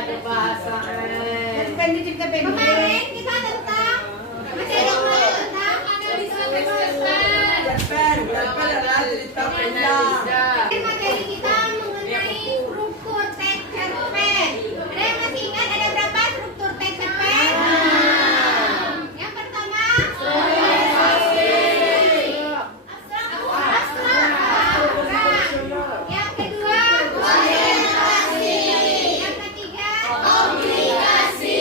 ada bahasa. Pendek cerita pendek. Kemarin kita tentang masih ada yang mau tentang analisa teks cerpen. Cerpen adalah cerita pendek. Materi kita mengenai struktur teks cerpen. Ada yang masih ingat ada berapa struktur teks cerpen? Yang pertama abstrak. Yang kedua orientasi. Yang ketiga komplikasi.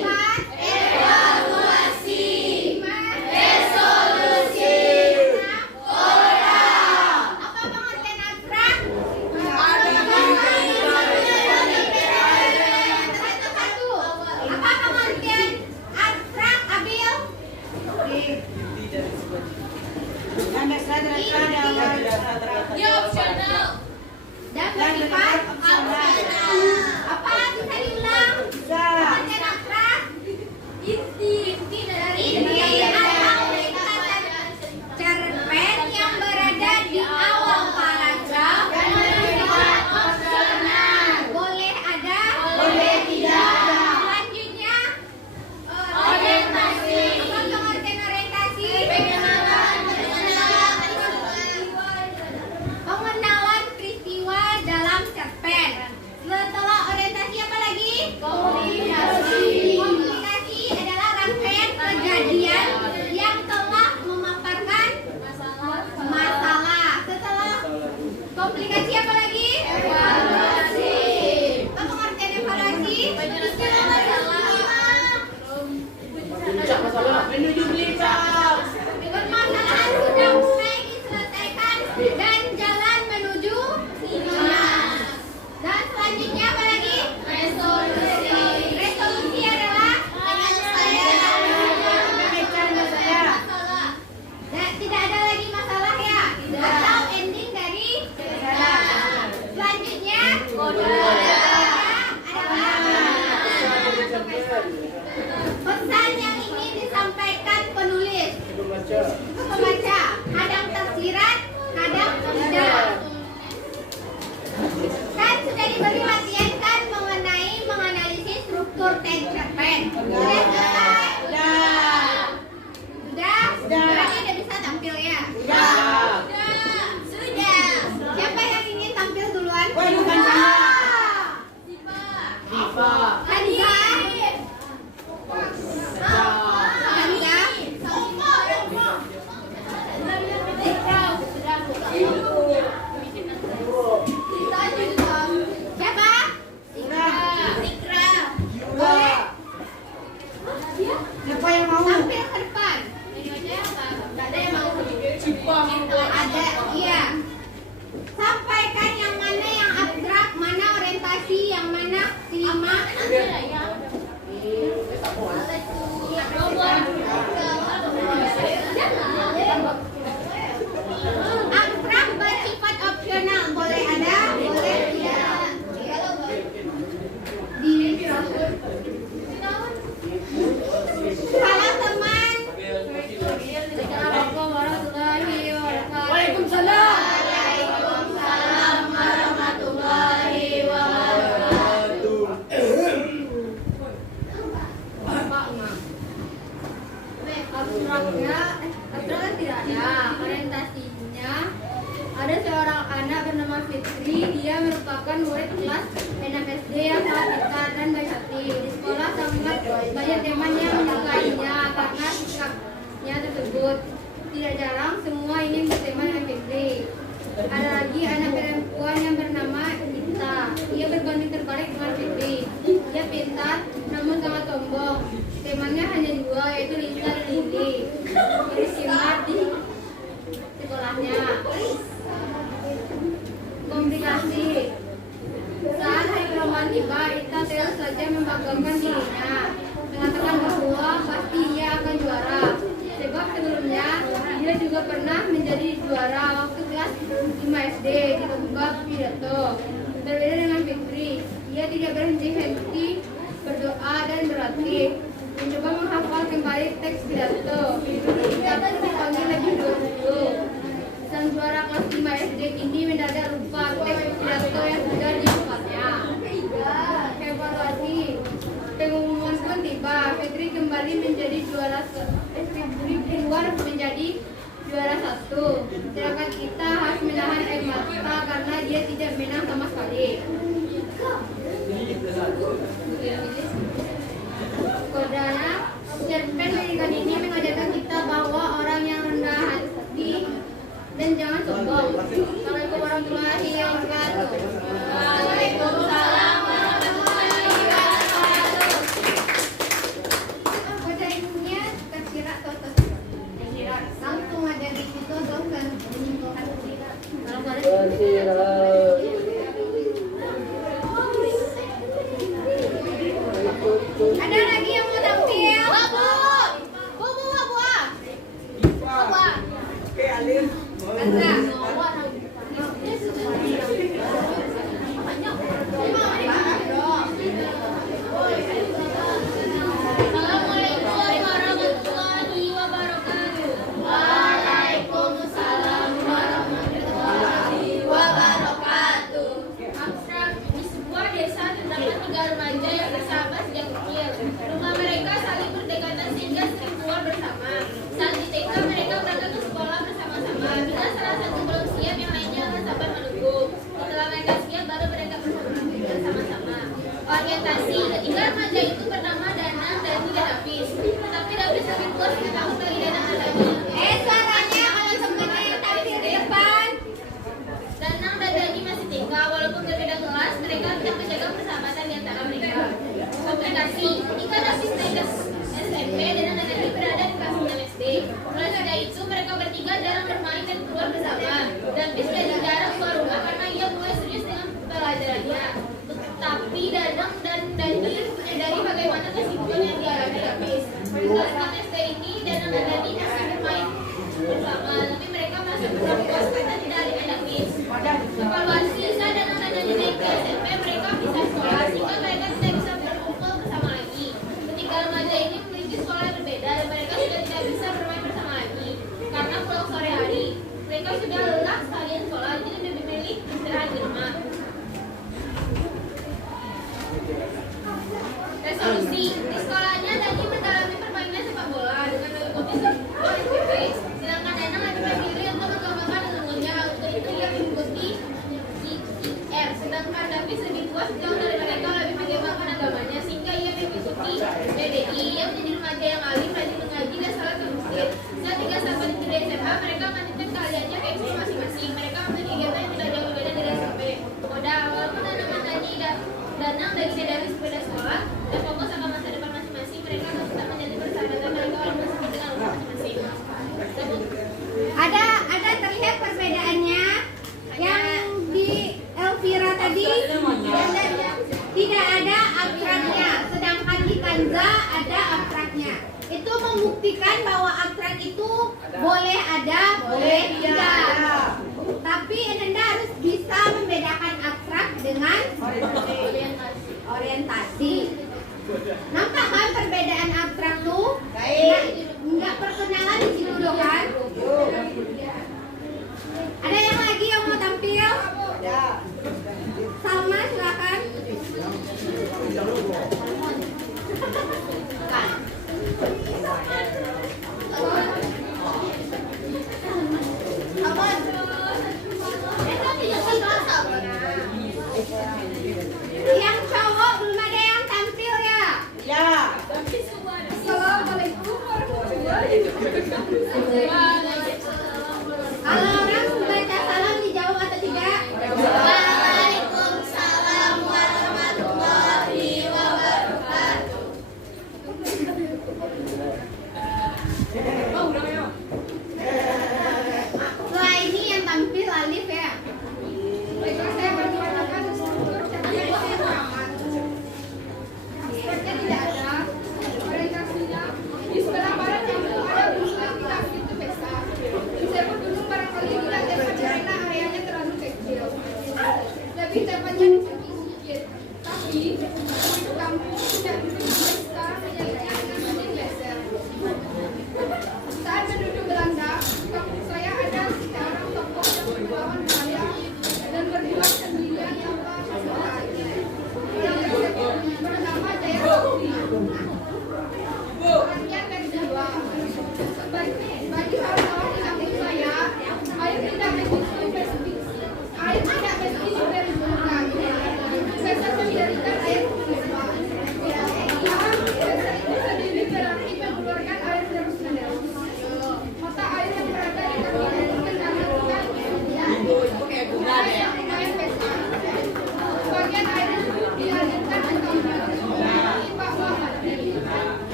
Empat evaluasi. Lima resolusi. Enam oral. Apa pengertian abstrak? Satu. Apa pengertian abstrak, Abil? Dia opsional. Dan bersifat opsional. Apa bisa diulang? Pengertian abstrak? Inti dari atau ringkasan cerpen yang berada di awal paragraf dan bersifat opsional. Boleh ada, boleh tidak. Selanjutnya orientasi. Apa pengertian orientasi? Pengenalan peristiwa dalam cerpen. Setelah orientasi apa lagi? Komunikasi. Komunikasi adalah rangkaian kejadian yang telah memaparkan masalah. Setelah komplikasi apa lagi? Evaluasi. Apa pengertian evaluasi? Istilah masalah. Menuju beliau. Permasalahan sudah mulai diselesaikan dan jalan menuju finalitas. Dan selanjutnya apa lagi? Resolusi. Resolusi adalah penyelesaian masalah. Dan tidak ada lagi masalah ya? Atau ending dari cerita. Selanjutnya adalah pesan yang ingin disampaikan penulis. Pembaca kadang tersirat, kadang tidak. Kan sudah diberi latihan kan mengenai menganalisis struktur teks cerpen. Sudah selesai? Sudah? Berarti udah bisa tampil ya? Sudah. Siapa yang ingin tampil duluan? Diva. Hadiah. Siapa? Ikra. Boleh? Siapa yang mau? Tampil ke depan. Ada yang mau? Ada, iya. Sampaikan yang mana yang abstrak, mana orientasi, yang mana kelima. Abstrak bersifat opsional, boleh ada, boleh tidak. Halo teman. Assalamualaikum warahmatullahi wabarakatuh. Waalaikumsalam. Waalaikumsalam warahmatullahi wabarakatuh. Abstrak kan tidak ada. Orientasinya ada seorang anak bernama Fitri. Dia merupakan murid kelas 6 SD yang sangat pintar dan baik hati. Di sekolah sangat banyak teman yang menyukainya karena sikapnya tersebut. Tidak jarang semua ingin berteman dengan Fitri. Ada lagi anak perempuan yang bernama Ita. Ia berbanding terbalik dengan Fitri. Dia pintar namun sangat sombong. Temannya hanya dua, yaitu Lisa dan Lili. Ini simak di sekolahnya. Komplikasi. Saat hari perlombaan tiba, Ita terus saja membanggakan dirinya, mengatakan bahwa pasti ia akan juara. Sebab sebelumnya dia juga pernah menjadi juara waktu kelas 5 SD di lomba pidato. Berbeda dengan Fitri, ia tidak berhenti-henti berdoa dan berlatih, mencoba menghafal kembali teks pidato. Ia pun dipanggil lebih dulu. Sang juara kelas 5 SD ini mendadak lupa teks pidato yang sudah dihafalnya. Evaluasi di luar menjadi juara 1. Sedangkan kita harus menahan air mata karena dia tidak menang sama sekali. Kodana, cerpen pendidikan ini mengajarkan kita bahwa orang yang rendah hati dan jangan sombong. Assalamualaikum warahmatullahi wabarakatuh. Waalaikumsalam warahmatullahi wabarakatuh. Kodanya terkira totos. Langsung ada di situ dosen menyimpulkan Ada lagi yang mau tampil? Oke, Alin. Assalamualaikum warahmatullahi wabarakatuh. Waalaikumsalam warahmatullahi wabarakatuh. Abstrak, di sebuah desa terdapat 3 remaja yang bersahabat sejak kecil. Rumah mereka saling berdekatan sehingga sering keluar bersama. Saat di TK mereka berangkat ke sekolah bersama-sama. Bila salah satu belum siap, yang lainnya akan sabar menunggu. Setelah mereka siap, baru mereka bersama-sama. Orientasi, 3 remaja itu bernama Danang, Dani, dan Hafiz. Tetapi Hafiz lebih tua 1 tahun bagi Danang dan Dani. Suaranya kalau semuanya yang tampil di depan. Danang dan Dani masih TK, walaupun berbeda kelas, mereka tetap menjaga persahabatan di antara mereka. Komunikasi, ketika Hafiz naik ke SMP, Danang dan Dani berada di kelas 6 SD. Mulai dari itu, mereka bertiga jarang bermain dan keluar bersama. Dan Hafiz jadi jarang keluar rumah karena ia mulai serius dengan pelajarannya. Tapi Danang dan Dani menyadari bagaimana kesibukan yang dialami Hafiz. Di kelas 6 SD ini, Danang dan Dani masih bermain bersama, tapi mereka merasa kurang puas karena tidak ada Hafiz. Evaluasi saat Danang dan Dani naik ke SMP, mereka pisah sekolah sehingga mereka tidak bisa berkumpul bersama lagi. Ketiga remaja ini memiliki sekolah yang berbeda dan mereka sudah tidak bisa bermain bersama lagi karena pulang sore hari. Mereka sudah lelah sekalian sekolah, jadi lebih memilih istirahat di rumah. Resolusi, di sekolahnya Dani mendalami permainan sepak bola dengan mengikuti sebuah SPB, sedangkan Danang lebih memilih untuk mengembangkan ilmunya. Untuk itu ia mengikuti IIR, sedangkan Hafiz lebih tua sejauh dari mereka lebih mengembangkan agamanya sehingga ia mengikuti PDI. Ia menjadi remaja yang alim, rajin mengaji dan salat ke masjid. Saat 3 sahabat di SMA, mereka melanjutkan keahliannya ke ekspor masing-masing. Mereka memiliki kegiatan yang tidak jauh berbeda dari SMP. Modal, walaupun Danang dan dari sepeda sekolah dan fokus sama masa depan masing-masing, mereka harus tetap menjadi persahabatan mereka walaupun sama dengan umur masing-masing. Ada terlihat perbedaannya yang di Elvira tadi tidak ada abstraknya, sedangkan di Kanza ada abstraknya. Itu membuktikan bahwa abstrak itu boleh ada, boleh tidak. Tapi Anda harus bisa membedakan abstrak dengan orientasi. Nampak kan perbedaan abstrak tuh? Enggak perkenalan di situ dong kan? Ada yang lagi yang mau tampil? Salma silakan. Yang cowok belum ada yang tampil ya? Ya. Assalamualaikum warahmatullahi wabarakatuh. Kalau orang baca salam dijawab atau tidak? Waalaikumsalam warahmatullahi wabarakatuh. Setelah ini yang tampil Alif ya. Baiklah, saya perkenalkan struktur catatan halaman. Abstraknya tidak ada, orientasinya di sebelah barat yang belum ada gunung tidak begitu besar. Disebut gunung barangkali tidak dapat karena areanya terlalu kecil. Lebih tepatnya disebut bukit. Tapi kampung tidak begitu besar menjadinya dengan semakin geser. Saat penduduk Belanda, kampung saya ada seorang tokoh yang berlawan kaya dan berjuang sendirian tanpa pasukan. Yang disebut bernama Jaya Sakti. Bagian kedua,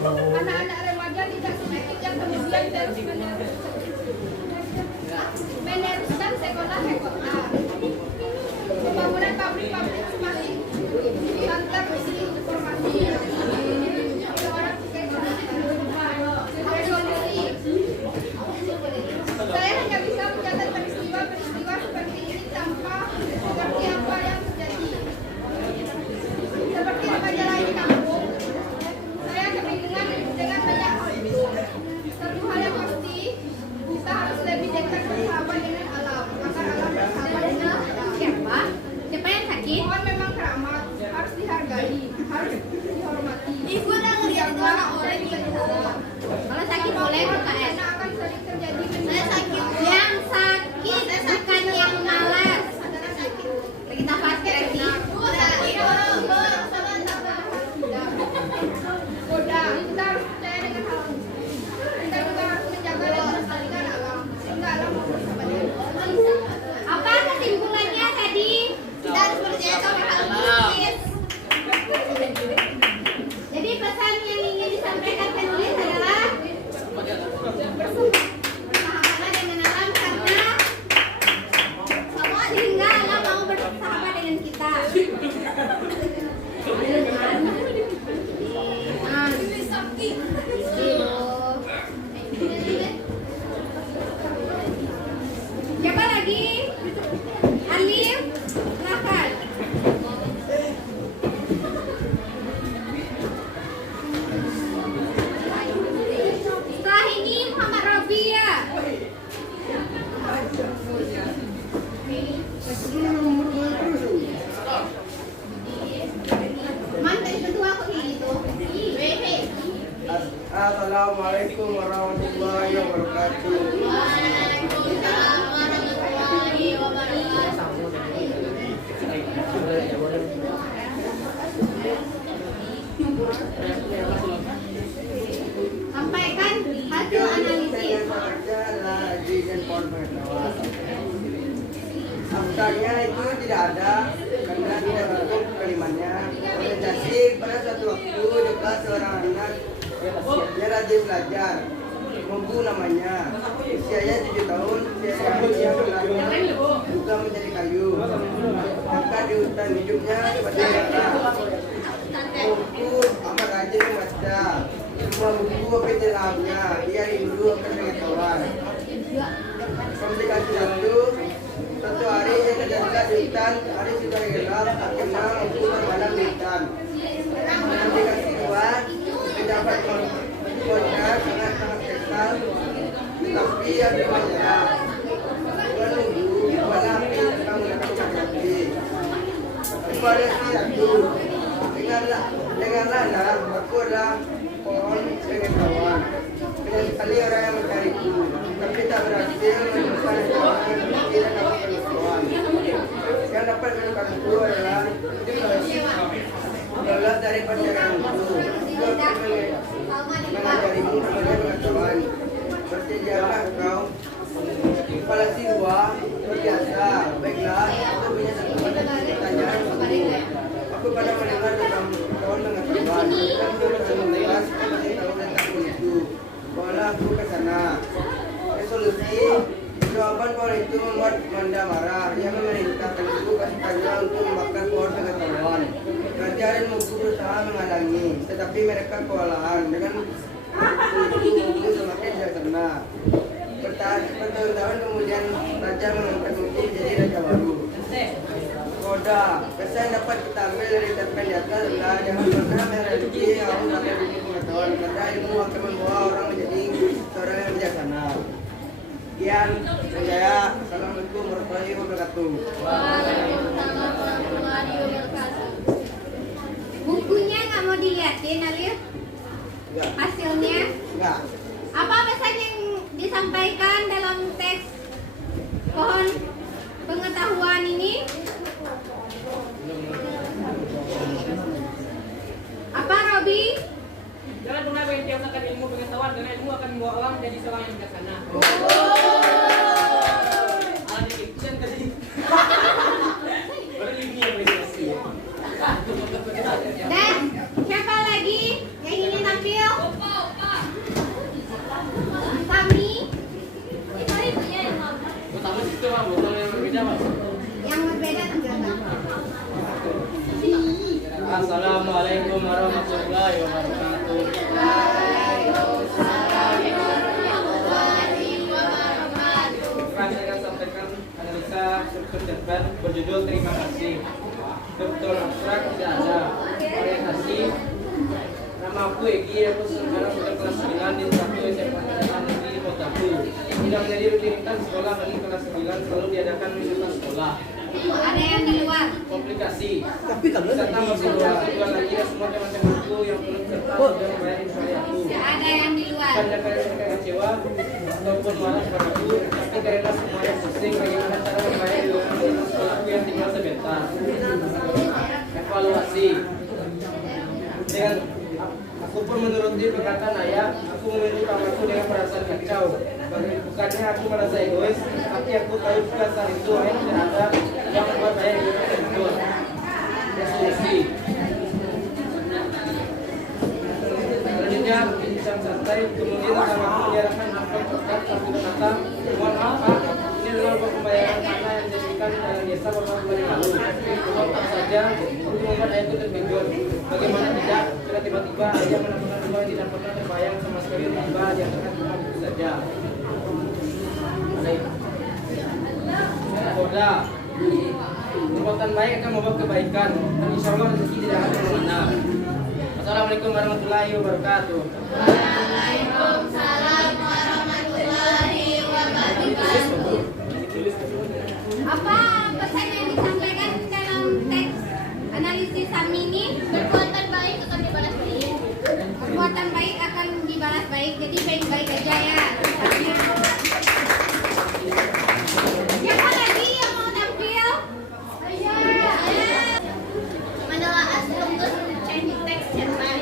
Anak-anak remaja tidak sedikit yang kemudian terus meneruskan sekolah ke kota. Pembangunan pabrik-pabrik semakin santer isi informasi. Seorang resolusi. Saya hanya bisa mencatat peristiwa seperti ini tanpa seperti apa yang terjadi. Seperti majalah di kampung, saya kebingungan dengan banyak hal itu. Satu hal yang pasti, kita harus lebih dekat bersahabat dengan alam, agar alam bersahabat dengan siapa? Siapa yang sakit? Pohon memang keramat, harus dihargai, harus dihormati. Ibu udah ngeliat anak orang yang salah. Kalau sakit boleh UKS. Karena akan sering terjadi. Saya sakit. Yang sakit, bukan yang malas. Kita pasti lagi. Udah, kita harus percaya dengan hal ini. Kita juga harus menjaga dan melestarikan alam. Sehingga alam mau bersama dengan kita. Apa kesimpulannya tadi? Kita harus percaya sama hal ini. Jadi pesan yang ingin disampaikan penulis adalah bersahabat dengan alam karena sehingga alam mau bersahabat dengan kita. Siapa lagi? Alif, silakan. Setelah ini Muhammad Robi ya. Mantan itu aku gitu. Assalamualaikum warahmatullahi wabarakatuh. Waalaikumsalam warahmatullahi wabarakatuh. Sampaikan hasil analisis. Asalnya itu tidak ada karena tidak cukup kalimatnya. Orientasi pada suatu waktu dekat seorang anak. Dia rajin belajar. Menggu namanya. Usianya 7 tahun. Dia belajar juga menjadi kayu. Maka di hutan hidupnya seperti buku amat rajin membaca. Semua buku apa yang dalamnya. Dia rindu akan pengetahuan. Komplikasi satu hari dia terjatuh di hutan. Hari sudah gelap. Akhirnya pulang malam di hutan. Komplikasi kedua, mendapat kontak sangat kesal, tapi ia belum menyerah. Menunggu malam sedang melakukan hati. Kepada si ratu, dengarlah nak, aku adalah pohon pengetahuan. Banyak sekali orang yang mencariku, tapi tak berhasil menemukan tidak dapat pengetahuan. Yang dapat menemukanku adalah lolos dari pacaranku. Aku akan mengajarimu berbagai pengetahuan. Bersedialah kau kepala siswa berbiasa. Baiklah, aku punya satu pertanyaan. Aku pada mendengar tentang tahun pengetahuan. Aku sudah membahas tahu tentang itu. Bawalah aku ke sana. Resolusi jawaban pohon itu membuat Manda marah. Ia memerintahkan ibu kasih tanya untuk membakar pohon pengetahuan. Raja dan Mugu berusaha menghalangi, tetapi mereka kewalahan. Dengan itu Mugu semakin bijaksana. Bertahun-tahun kemudian Raja mengangkat Mugu menjadi Raja baru. Koda, kesan dapat kita ambil dari cerpen di atas adalah jangan pernah mereligi yang dapat ilmu pengetahuan. Karena ilmu akan membawa orang menjadi seorang yang bijaksana. Sekian, saya. Assalamualaikum warahmatullahi wabarakatuh. Waalaikumsalam warahmatullahi wabarakatuh. Bukunya nggak mau dilihatin, Alif? Enggak. Hasilnya? Enggak. Apa pesan yang disampaikan dalam teks pohon pengetahuan ini? Apa, Robi? Jangan pernah meninggalkan ilmu pengetahuan karena ilmu akan membawa orang menjadi seorang yang bijaksana. Ada fiction tadi. Baru ini yang berhasil. Dan siapa lagi yang ingin tampil? warahmatullahi wabarakatuh. Saya akan sampaikan analisa struktur jadwal berjudul terima kasih. Struktur abstrak tidak ada. Orientasi. Nama aku Egi, aku sekarang sudah kelas 9 di 1 SMA Negeri Kotaku. Tidak menjadi rutinitas sekolah bagi kelas 9 selalu diadakan rutinitas sekolah. Ada yang di luar. Komplikasi. Tapi kamu Serta masih dua lagi ya semua macam buku yang belum serta sudah membayar infak aku. Ada yang di luar. Bukan mereka kecewa ataupun malas padaku, tapi karena semua yang pusing bagaimana cara membayar iuran sekolahku yang tinggal sebentar. Evaluasi. Dengan aku pun menuruti perkataan ayah, aku memilih kamarku dengan perasaan kacau. Bukannya aku merasa egois, tapi aku tahu juga saat itu ayah tidak ada yang membuat ayah iuran tersebut. Resolusi. Selanjutnya bincang santai, kemudian sama aku menyerahkan amplop kertas satu kata, mohon maaf Pak, ini adalah uang pembayaran tanah yang dijadikan dalam desa beberapa bulan yang lalu. Maaf saja, itu membuat ayahku terkejut. Bagaimana tidak, karena tiba-tiba ayah menemukan uang yang tidak pernah terbayang sama sekali tiba di antara kita itu saja. Koda, perbuatan baik akan membawa kebaikan, dan insya Allah rezeki tidak akan kemana. Assalamualaikum warahmatullahi wabarakatuh. Waalaikumsalam warahmatullahi wabarakatuh. Apa pesan yang disampaikan dalam teks analisis kami ini? Perbuatan baik akan dibalas baik. Perbuatan baik akan dibalas baik, jadi baik-baik aja ya. Siapa lagi yang mau tampil? Menelaah struktur teks jadwal.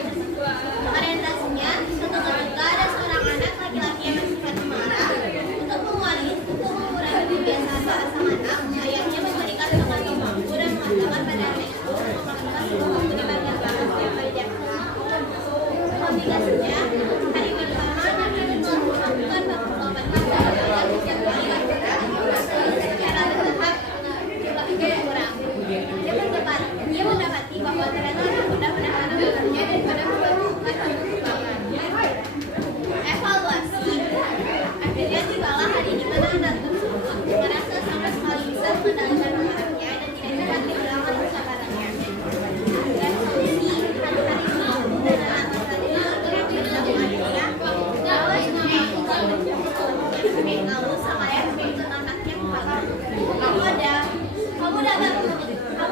Orientasinya, satu keluarga ada seorang anak laki-laki yang bersifat pemarah. Untuk mengurangi kebiasaan para sang anak, ayahnya memberikan tempat yang mampu dan mengatakan pada anak itu melakukan sebuah waktu di bagian belakang setiap kali dia pulang. Komplikasinya, hari pertama anak itu melakukan baku obat dan setiap kali lakukan secara bertahap jumlah itu berkurang. Dia mendapati bahwa ternyata anak mudah menahan amarahnya daripada melakukan perubahan. Evaluasi. Akhirnya tibalah hari di mana anak tersebut merasa sama sekali bisa mengendalikan amarahnya dan tidak dapat kehilangan kesabarannya. Resolusi. Hari-hari ini dan anak tadi untuk mendampinginya. Lalu sang ayah menuntut anaknya kepada kamu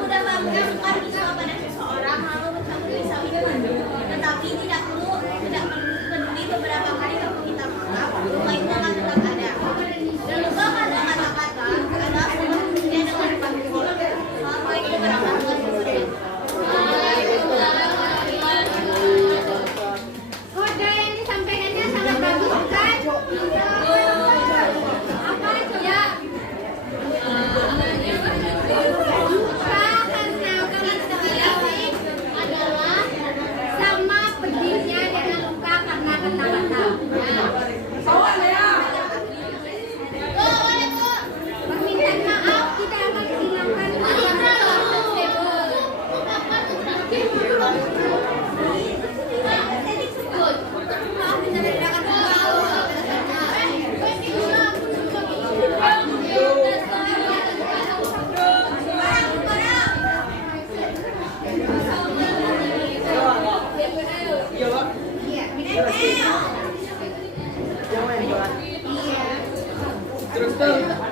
dapat melakukan pisau pada seseorang lalu mencabut pisau itu, tetapi tidak peduli beberapa kali kamu minta maaf, luka itu akan tetap ada. Dan luka pada kata-kata adalah sebenarnya dengan pasti. Assalamualaikum warahmatullahi wabarakatuh. Kode yang disampaikannya sangat bagus kan? Apa coba? Adalah sama pedihnya dengan luka karena kata-kata. Permintaan maaf tidak akan menghilangkan kata-kata tersebut. Maaf bisa dibedakan Iya Pak.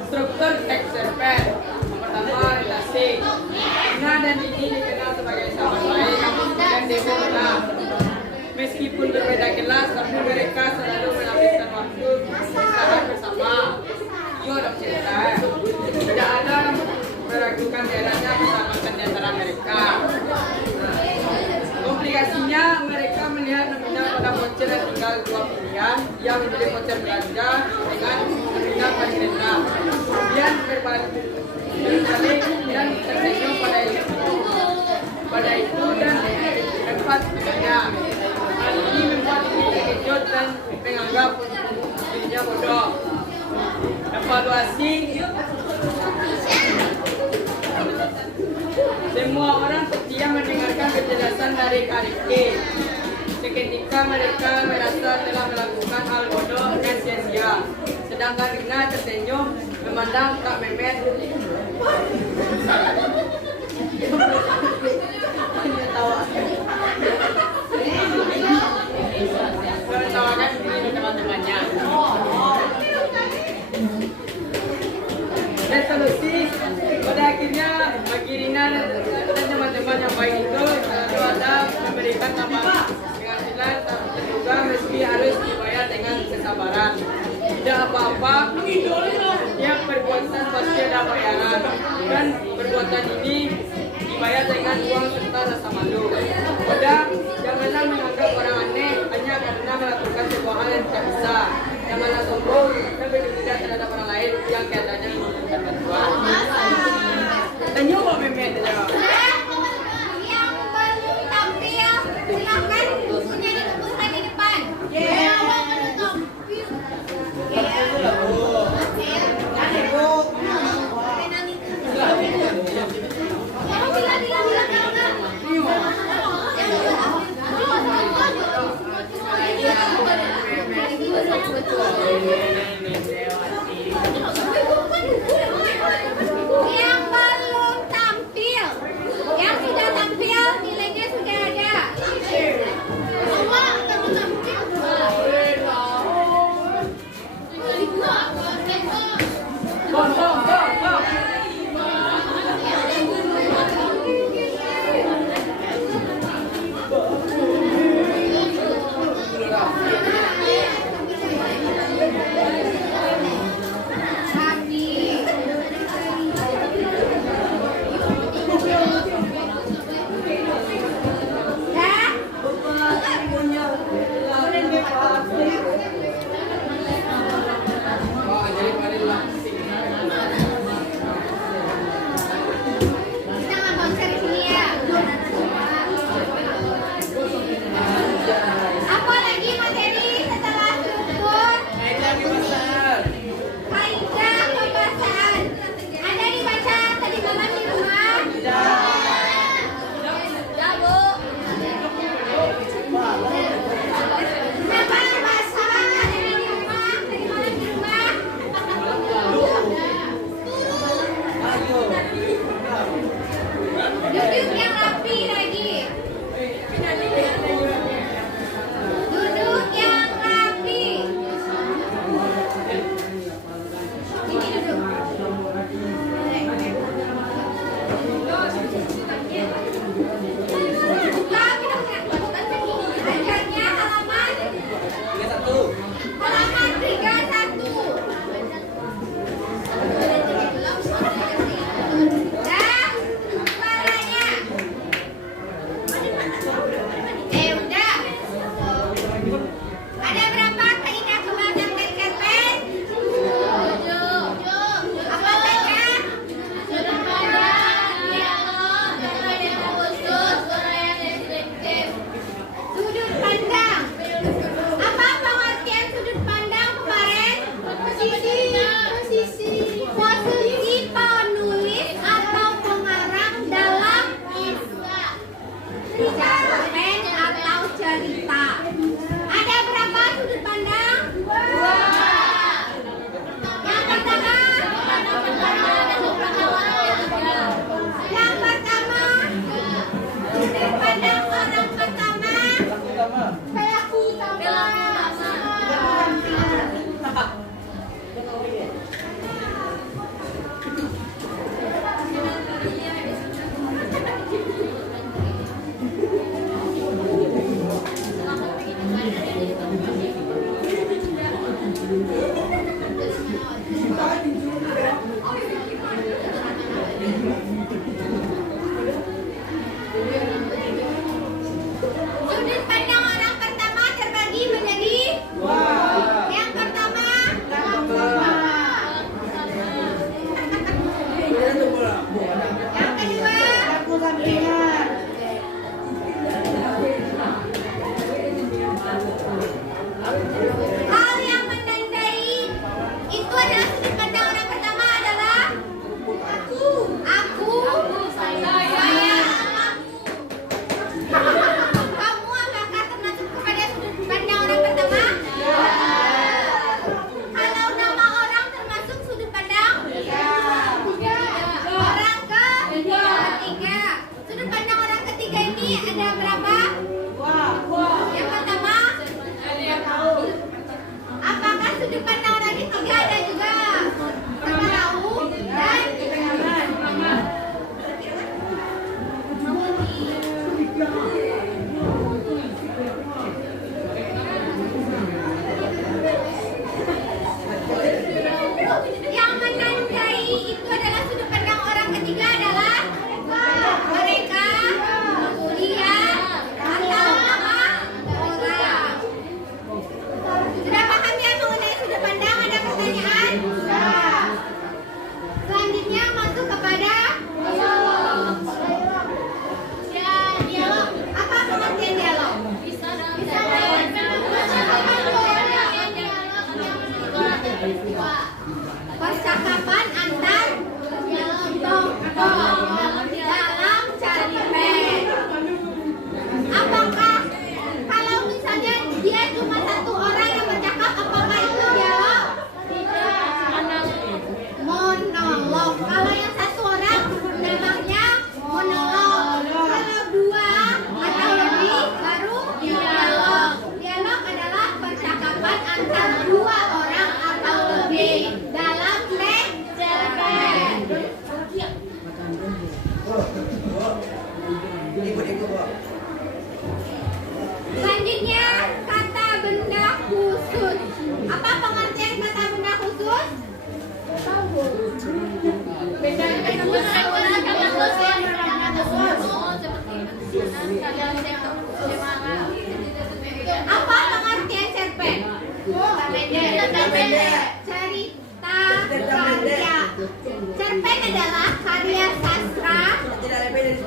Struktur teks cerpen. Pertama, relasi. Ina dan Dini dikenal sebagai sahabat baik dan Devona. Meskipun berbeda kelas, tapi mereka selalu menghabiskan waktu bersama bersama. Yo dong cerita. Tidak ada meragukan adanya persahabatan di antara mereka. Komplikasinya, mereka melihat nominal pada voucher yang tinggal 2 pilihan. Dia membeli voucher belanja dengan nominal paling rendah. Kemudian berbalik dan tersenyum pada itu dan tempat bedanya. Hal ini membuat diri terkejut dan menganggap dirinya bodoh. Evaluasi. Semua orang setia mendengarkan penjelasan dari Kak Rifki. maka mereka merasa telah melakukan hal bodoh dan sia-sia. Sedangkan Rina tersenyum memandang Kak Memet. Menertawakan diri teman-temannya. Dan solusi pada akhirnya bagi Rina dan teman-teman yang baik itu selalu ada memberikan tambahan penghasilan terduga meski harus dibayar dengan kesabaran. Tidak apa-apa, setiap perbuatan pasti ada bayaran dan perbuatan ini dibayar dengan uang serta rasa malu. Udah, janganlah menganggap orang aneh hanya karena melakukan sebuah hal yang tidak bisa. Janganlah sombong dan bergembira terhadap orang lain yang kelihatannya membutuhkan bantuan. Tanya kok Memet aja. Yang belum tampil, silakan bukunya dikumpulkan di depan. Yang belum tampil, yang sudah tampil nilainya sudah ada.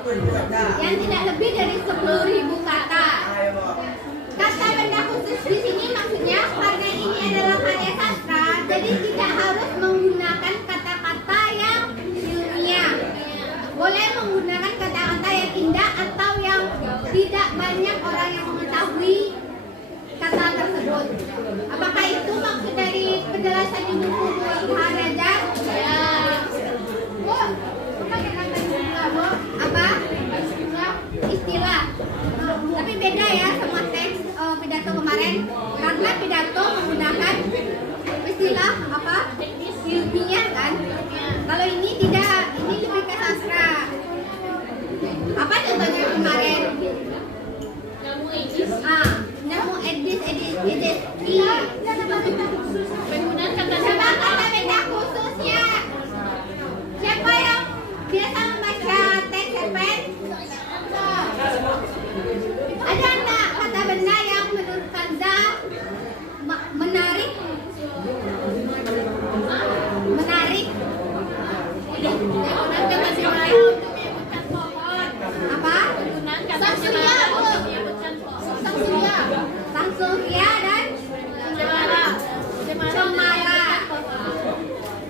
10.000 kata. yang tidak lebih dari 10.000 kata. Ayo, Bo. Kata benda khusus di sini maksudnya karena ini adalah karya sastra, jadi tidak harus menggunakan kata-kata yang ilmiah. Boleh menggunakan kata-kata yang indah atau yang tidak banyak orang yang mengetahui kata tersebut. Apakah itu maksud dari penjelasan di buku Maharaja? Ya. Bu, pakai kata istilah, Bu. Apa? Istilah. Tapi beda ya sama teks pidato kemarin, karena pidato menggunakan istilah apa? Ilmiah kan? Kalau ini tidak, ini lebih ke sastra. Apa contohnya kemarin? Kamu edis. Namu edis. Penggunaan kata Coba kata benda khususnya. Siapa yang biasa membaca teks cerpen? Ada enggak kata benda yang menurut Kanza menarik? Menarik? Penggunaan kata semara untuk menyebutkan pohon. Apa? Penggunaan kata semara untuk menyebutkan pohon. Sang Surya dan Semara. Cemara.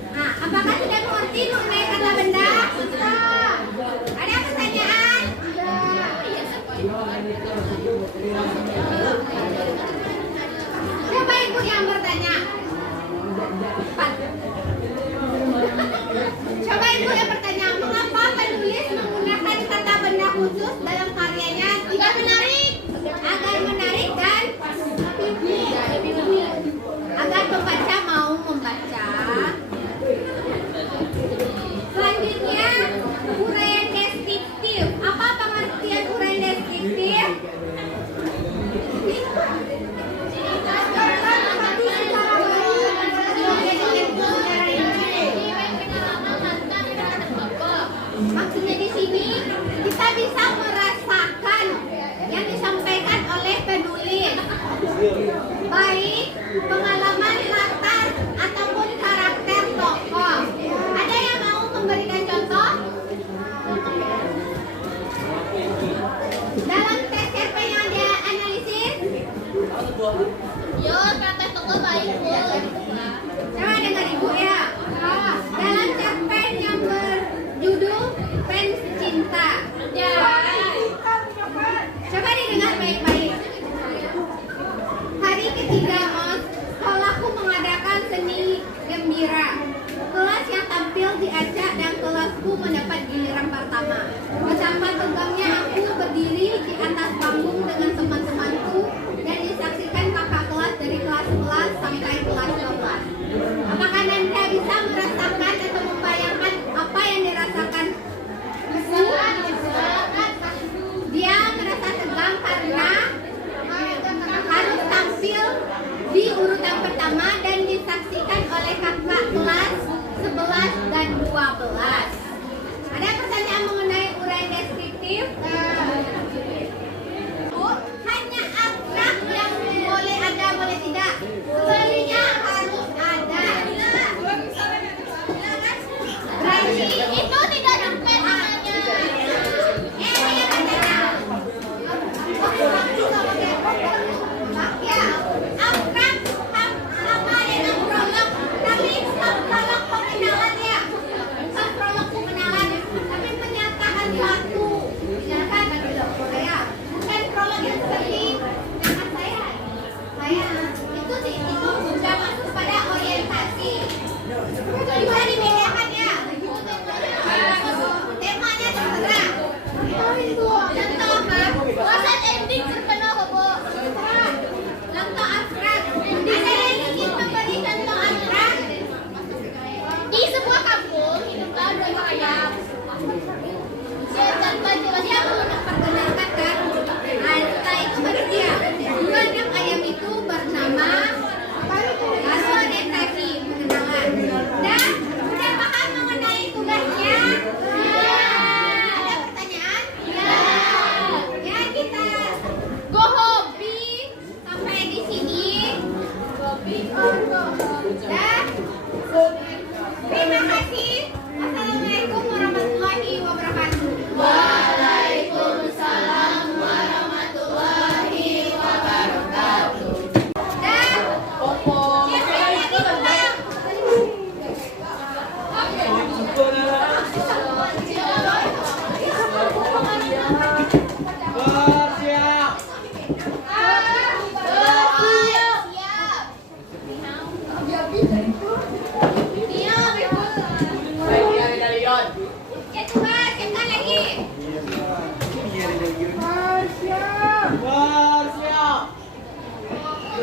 Nah, apakah sudah mengerti mengenai kata benda? Ada pertanyaan? Siapa ibu yang bertanya? Cepat. Coba ibu yang bertanya, mengapa penulis menggunakan kata benda khusus dalam karyanya? Tidak menarik, agar menarik dan agar pembaca mau membaca. Selanjutnya, uraian deskriptif. Apa pengertian uraian deskriptif? Maksudnya di sini kita bisa merasakan yang disampaikan oleh penulis, baik pengalaman latar ataupun karakter tokoh. Ada yang mau memberikan contoh? Dalam tes cerpen yang dia analisis, Yo, kata tokoh baik, Bu. coba dengar ibu ya. Dalam cerpen yang berjudul Fans Cinta, Ya. coba didengar baik-baik. Hari ketiga OS, sekolahku mengadakan seni gembira. Kelas yang tampil diajak dan kelasku mendapat giliran pertama. Betapa tegangnya aku berdiri di atas panggung dengan teman-temanku dan disaksikan kakak kelas dari kelas 11 sampai kelas 12. Apakah Anda bisa merasakan atau membayangkan apa yang dirasakan? Dia merasa tegang karena harus tampil di urutan pertama dan disaksikan oleh kakak kelas 11 dan 12. Ada pertanyaan mengenai uraian deskriptif? Bu, hanya abstrak yang boleh ada, boleh tidak. Sebenarnya harus ada. Berarti itu tidak sampai namanya. Saya bertanya. Ya, abstrak sama dengan prolog, tapi bukan prolog peminalan ya. Bukan prolog peminalan, tapi pernyataan suatu. Misalkan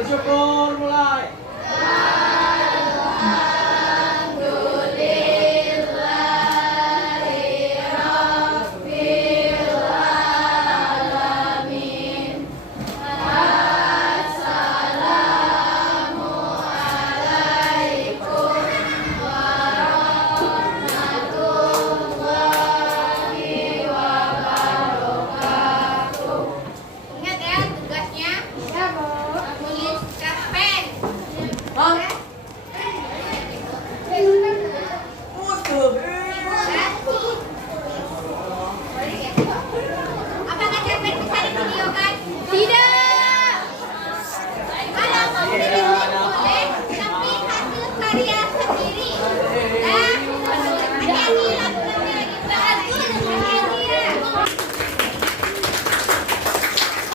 Bersyukur.